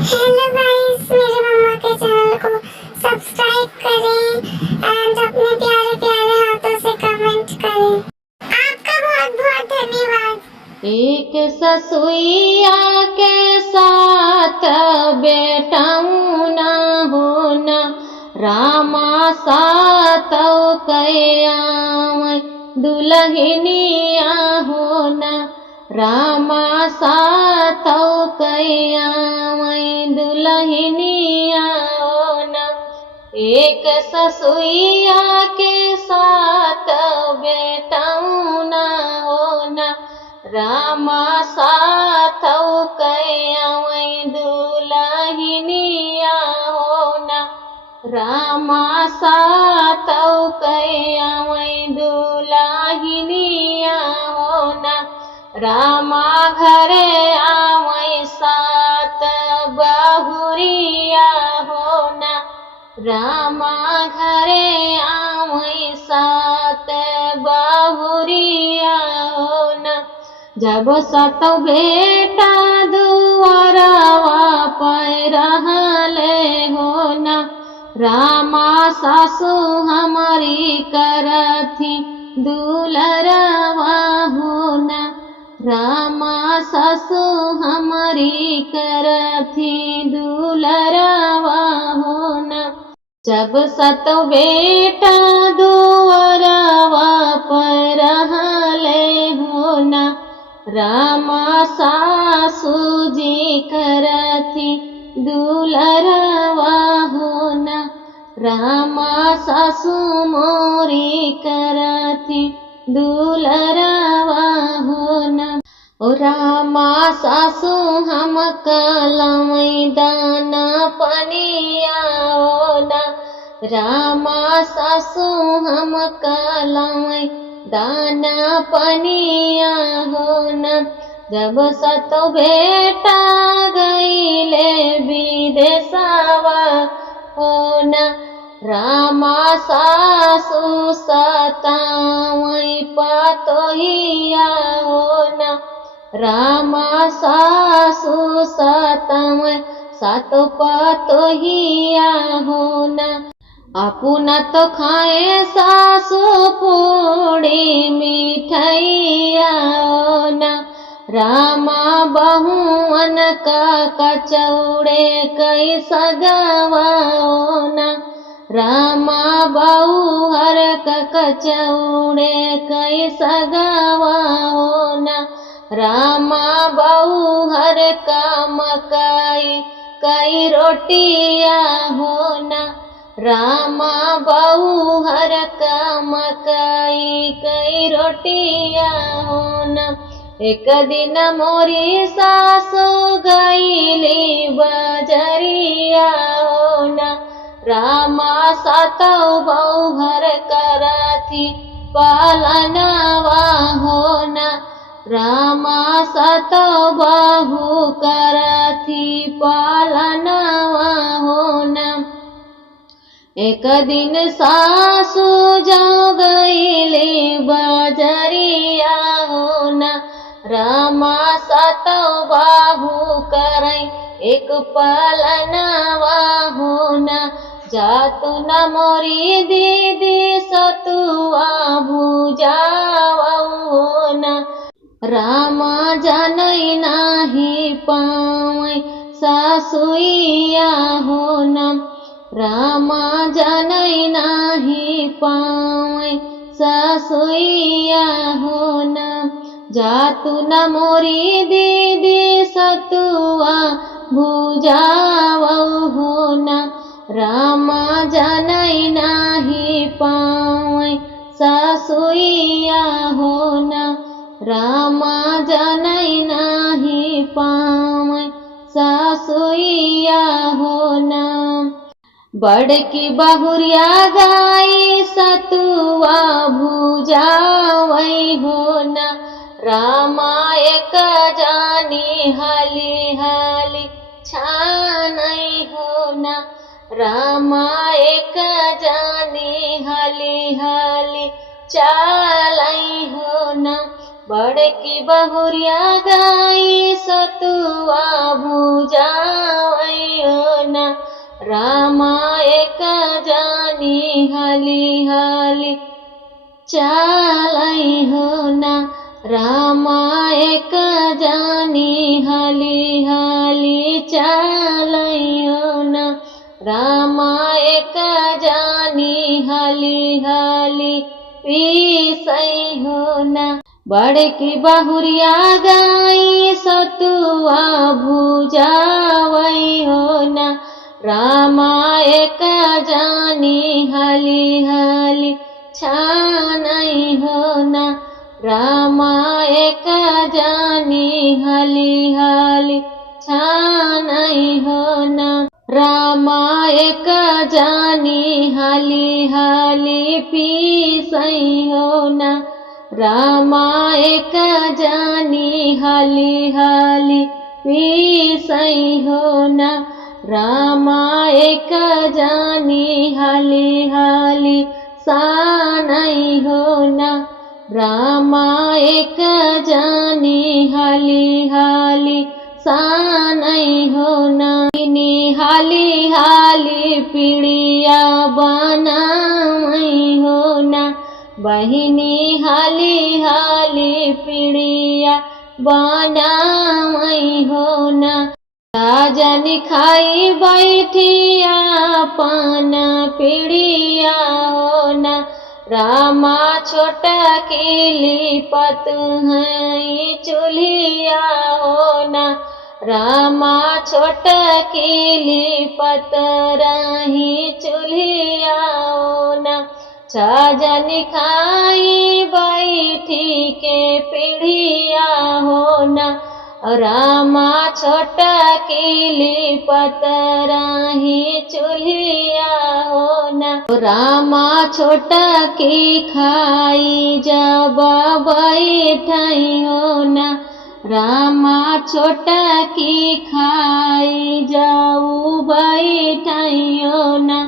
Hello guys, मेरे mama के channel को सब्सक्राइब करें एंड अपने प्यारे प्यारे हाथों से कमेंट करें। आपका बहुत बहुत धन्यवाद। एक ससुइया के साथ बेटाऊ न होना, रामा सात कयामय दुल्हनिया होना, रामा सात कयामय दुल्हनिया होना। एक ससुइया के साथ बेटाऊ न होना, रामा साथ कयामय दुल्हनिया होना, रामा साथ कयामय दुल्हनिया होना। रामा घरे आवै सात बहुरिया होना, रामा घरे आवै सात बहुरिया होना। जब सत बेटा दुआरवा पर रहले होना, रामा सासु हमारी करथी दुलरवा होना, रामा सासु हमारी करथी दुलरवा होना। जब सत बेटा दुआरवा पर रहले होना, रामा सासु जी करथी दुलरवा होना, रामा सासु मोरी करथी दुलरवा होना। ओ रामा सासु हम कलमै दाना पनिया होना, रामा सासु हम कलमै दाना पनिया होना। जब सत बेटा गईले विदेशवा होना, रामा सासु सतावै पतोहिया होना, रामा सासु सतावै सात पतोहिया होना। अपना तो खाए सासु पूड़ी मिठाइया होना, रामा बहुअन का कचौड़े कई सगवा होना, रामा बहुहर का कचौड़े कई सगवा होना, रामा बहुहर का मकई कई रोटिया होना, रामा बहुहर का मकई कई रोटिया होना। एक दिन मोरी सासु गईली बजरिया होना, रामा सातौ बहुहर करथी पालनवा होना, रामा सातौ बहु करथी पालनवा होना। एक दिन सासु जो गईली बजरिया होना, रामा सातौ बाहु करै एक पालनवा होना। जातु न मोरी दीदी सतुआ भुजावा होना, रामा जानै नाही पावै सासुइया होना, रामा जानै नाही पावै सासुइया होना। जातु न मोरी दीदी सतुआ भुजावा होना, रामा जानै नाही पावै सासुइया होना, रामा जानै नाही पावै सासुइया होना। बड़की बहुरिया गाई सतुआ भुजावै होना, रामा एक जानी हाली हाली छानै होना, रामा एक जानी हाली हाली चालै होना। बड़की बहुरिया गाई सतुआ भुजावै रामा एक जानी हाली हाली चालै हो ना। रामा एक जानी हाली हाली चालै हो ना। रामा एक जानी हाली हाली पीसै हो ना। बड़की बहुरिया गाई सतुआ भुजावै हो ना। रामा एक जानी हाली हाली छानै हो ना। रामा एक जानी हाली हाली छानै हो ना। रामा एक जानी हाली हाली पीसै हो ना। रामा एक जानी हाली हाली पीसै हो ना। रामा एक जानी हाली हाली सानै हो ना। रामा एक जानी हाली हाली सानै हो ना। हाली हाली पीड़िया बनामै हो ना। बहिनी हाली हाली पीड़िया बनामै हो ना। राजन खाई बैठिया पान पीड़िया हो ना। रामा छोटा कीली पत है चूल्हिया हो ना। रामा छोटा कीली पत रही चूल्हिया हो ना। छाजन खाई बैठी के पीढ़िया हो ना। रामा छोटा कीली पत रही चूल्हिया हो ना। रामा छोटा की खाई जब बैठै हो ना। रामा छोटा की खाई जाऊ बैठै हो ना।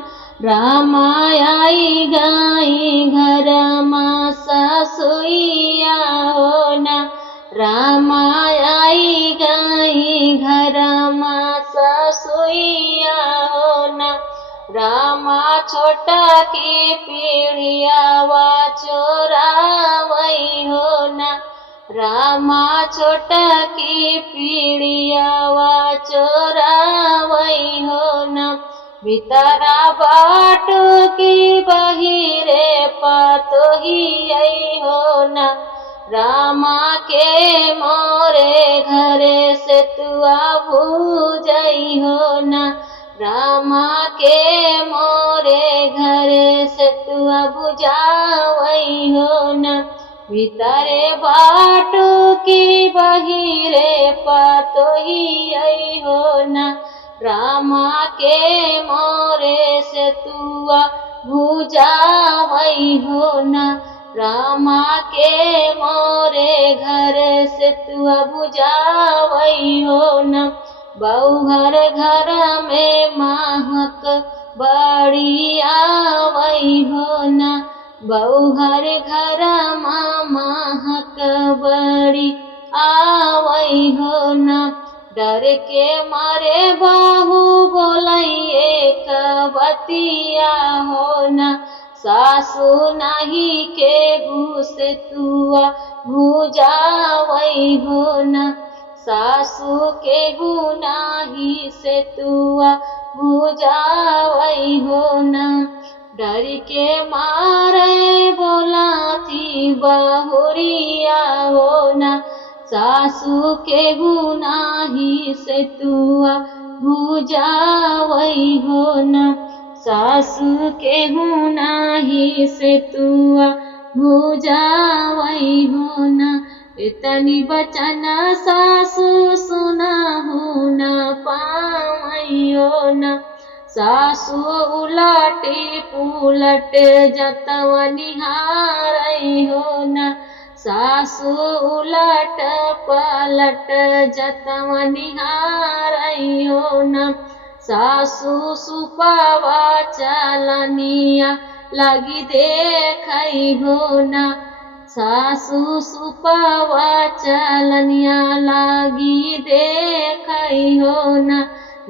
रामा आई गाई घर मा ससुइया हो ना। रामा आई गाई घर मा ससुइया हो ना। रामा छोटा की पीड़िया वा चोरावै हो ना। रामा छोटा की पीड़िया वा चोरावै हो ना। भीतरा बाटो की बहिरे पातोहियै हो ना। रामा के मोरे घरे से तुआ भूजै हो ना। रामा के मोरे घरे से तुआ बुझावै हो ना। भीतरे बाटो की बहिरे पातोहियै हो ना। रामा के मोरे से तुआ भुजावै हो ना। रामा के मोरे घर से तुआ बुझावै हो ना। बौहर घर में महक बड़ी आवै हो ना। बौहर घर में महक बड़ी आवै हो ना। डर के मारे बाहु बोलै एक बतिया हो ना। सासु नहीं के घूसे तुआ भुजावै हो ना। सासु के गुनाही से तुआ भुजावै हो ना। डर के मारे बोला थी बहुरिया हो ना। सासु के गुनाही से तुआ भुजावै हो ना। सासु के गुनाही से तुआ भुजावै हो ना। इतनी बचन सासु सुनहु न पावै हो ना। सासु उलटी पुलट जतव निहारै हो ना। सासु उलट पलट जतव निहारै हो ना। सासु सुपवा चलनिया लगी देखै हो ना। सासु सुपवा चलनिया लगी देखै हो ना।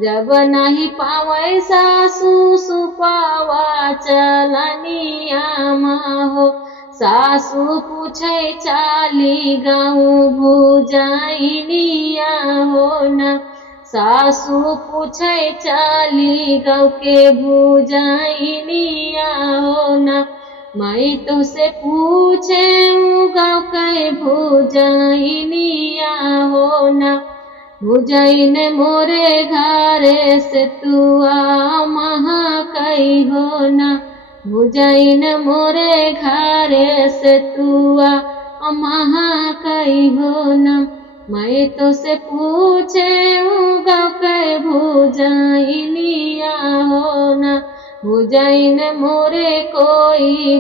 जब नहीं पावै सासू सुपावा चलनिया हो सासू पूछे चाली गाँव भुजाइनिया हो न सासू पूछे चाली गाँव के भुजाइनिया हो न मैं तो से पूछे गाँव के भुजाइनिया हो न भुजाइन मोरे घरे से तुआ महाकई हो न भुजाइन मोरे घरे से तुआ महाकई हो न मैं तो से पूछे गाँव के भुजाइनिया हो न भुजाइन मोरे कोई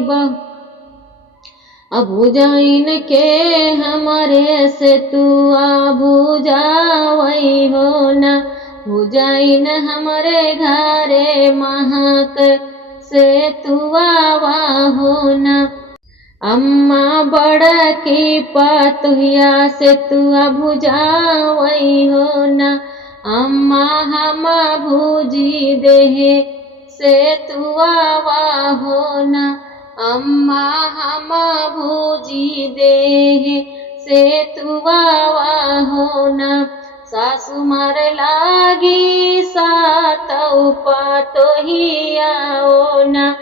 भुजाइन के हमारे से तुआ भुजावई हो न भुजाइन हमारे घरे महक से तुआ हो न अम्मा बड़ा की पतुहिया से तुआ भुजावई हो न अम्मा हम भुजी देहे से तुआ हो न अम्मा हम भुजी देहे से तुआ हो न सासु मार लागी सातौ पतोहिया हो न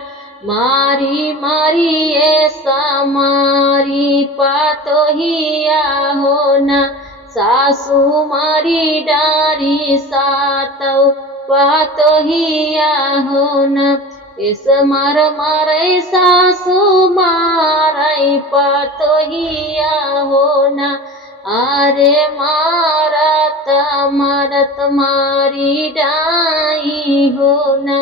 मारी मारी ऐसा मारी पतोहिया हो न सासु मारी डारी सातौ पतोहिया हो न इस मार मारे सासु मारै पतोहिया हो न अरे मारत मारत मारी डाई हो न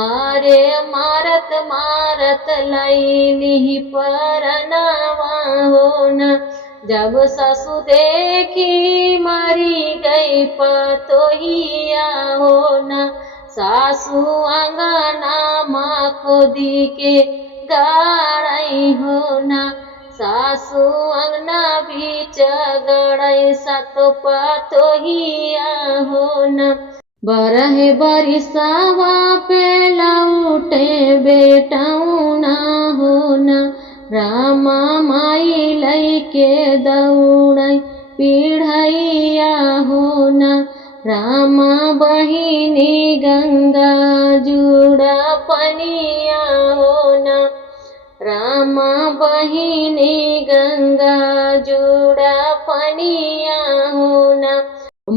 अरे मारत मारत लैली परनावा हो न जब सासु देखी मरी गई पतोहिया हो न सासु अंगना माँ खोदी के गाड़ई हो न सासु अंगना बीच गड़ई सतो पतोहिया हो न बरहे बरिसावा पे लौटे बेटौना हो न रामा माई लैके दौड़ै पीढ़ैया हो न रामा बहिनी गंगा जुड़ा पनिया हो न रामा बहिनी गंगा जुड़ा पनिया हो न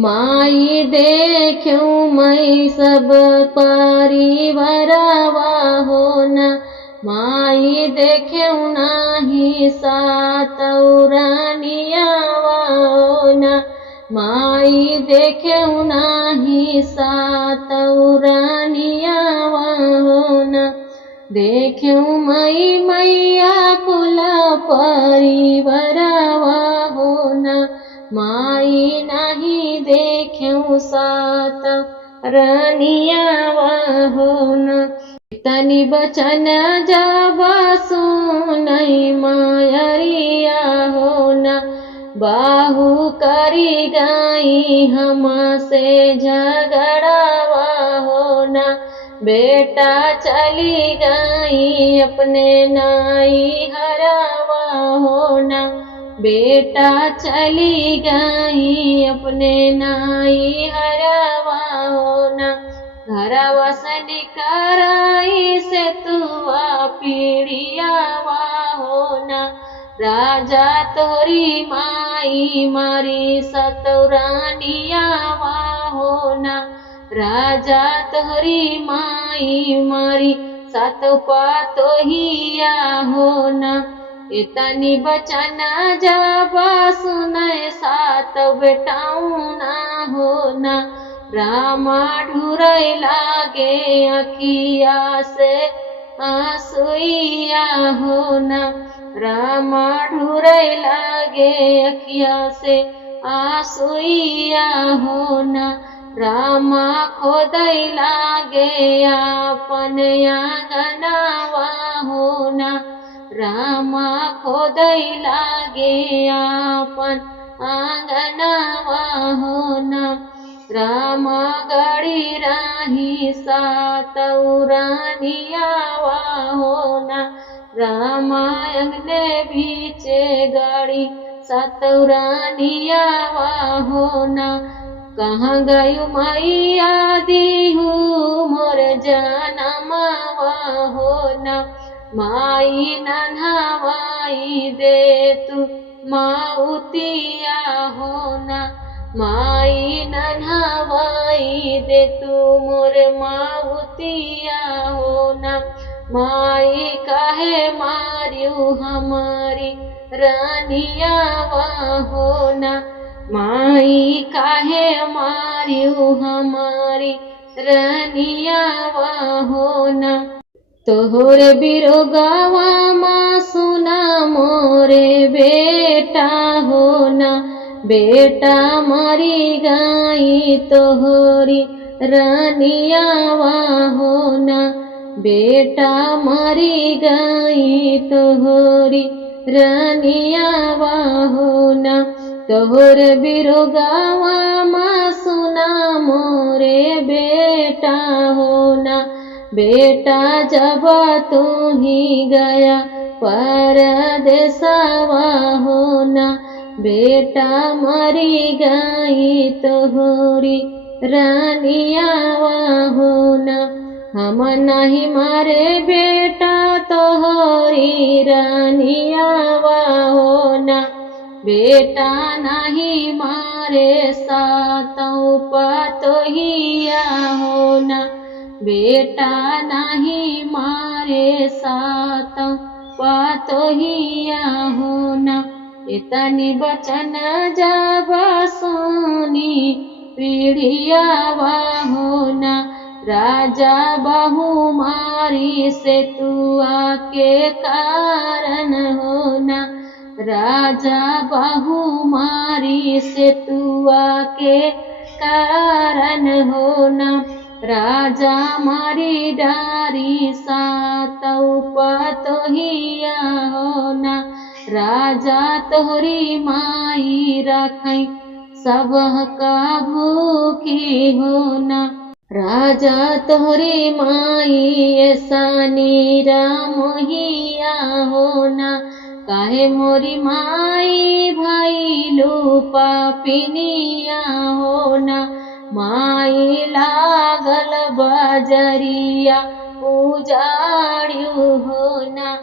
माई देखूं मैं सब परिवारवा हो न माई देखूं नाही सातौरानियावा हो न माई देखूं नाही सातौरानियावा हो न देखूं मई मैया कुल परिवारवा हो न माई नहीं देखूं सातौरानियावा हो न तनि बचन जब सुनई मायरिया हो न बाहु करी गई हमसे झगड़ावा हो न बेटा चली गई अपने नाई हरावा हो न बेटा चली गई अपने नाई हरावा हो न घरवा से निकराई से तुआ पीड़ियावा हो न राजा तोरी माई मारी सतौरानियावा हो न राजा तोरी माई मारी सातौ पतोहिया हो न इतनी बचन जब सुनै सातौ बेटाउना हो न रामा ढूरै लागे अखिया से आंसुइया हो न रामा ढूरै लागे अखिया से आंसुइया हो न रामा खोदै लागे अपन आंगनवा हो न रामा खोदै लागे अपन आंगनवा हो न रामा गाड़ी राही सातौरानिया होना रामायण ने बीचे गाड़ी सातौरानिया होना कहाँ गयु मैया दीहू मोर जनमवा होना माई नन्हवाई दे तू माउतिया होना माई नन्हवाई दे तू मोर माउतिया होना माई काहे मारियू हमारी रानिया होना माई काहे मारियू हमारी रानिया होना तोहरे बिरोगावा माँ सुना मोरे बेटा होना बेटा मारी गाई तोहरी रानिया होना बेटा मारी गाई तोहरी रानिया होना तोहर बिरोगावा माँ सुना मोरे बेटा होना बेटा जब तू ही गया परदेसवा होना बेटा मरी गई तोहरी रानिया होना हम नहीं मारे बेटा तोहरी रानिया होना बेटा नहीं मारे सातों पतोहिया होना बेटा नहीं मारे सातों पतोहिया होना इतनी बचन जब सुनी पीढ़िया होना राजा बहु मारी से तू आके कारण होना राजा बहु मारी से तू आके कारण होना राजा मारी डारी सातौ पतोहिया होना राजा तोहरी माई रखई सब का भूखी होना राजा तोहरी माई ऐसानी रामोहिया होना काहे मोरी माई भैलू पापिनिया होना माई लागल बजरिया उजाड़ू होना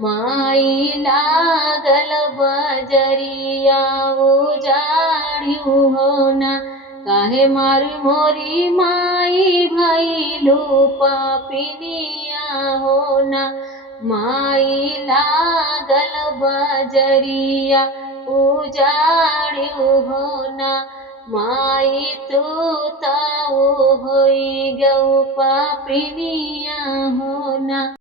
माई लागल बजरिया उजाड़ू होना काहे मारी मोरी माई भैलू पापिनिया होना माई लागल बजरिया उजाड़ू होना माई तू ताऊ होई गऊ पापिनिया होना।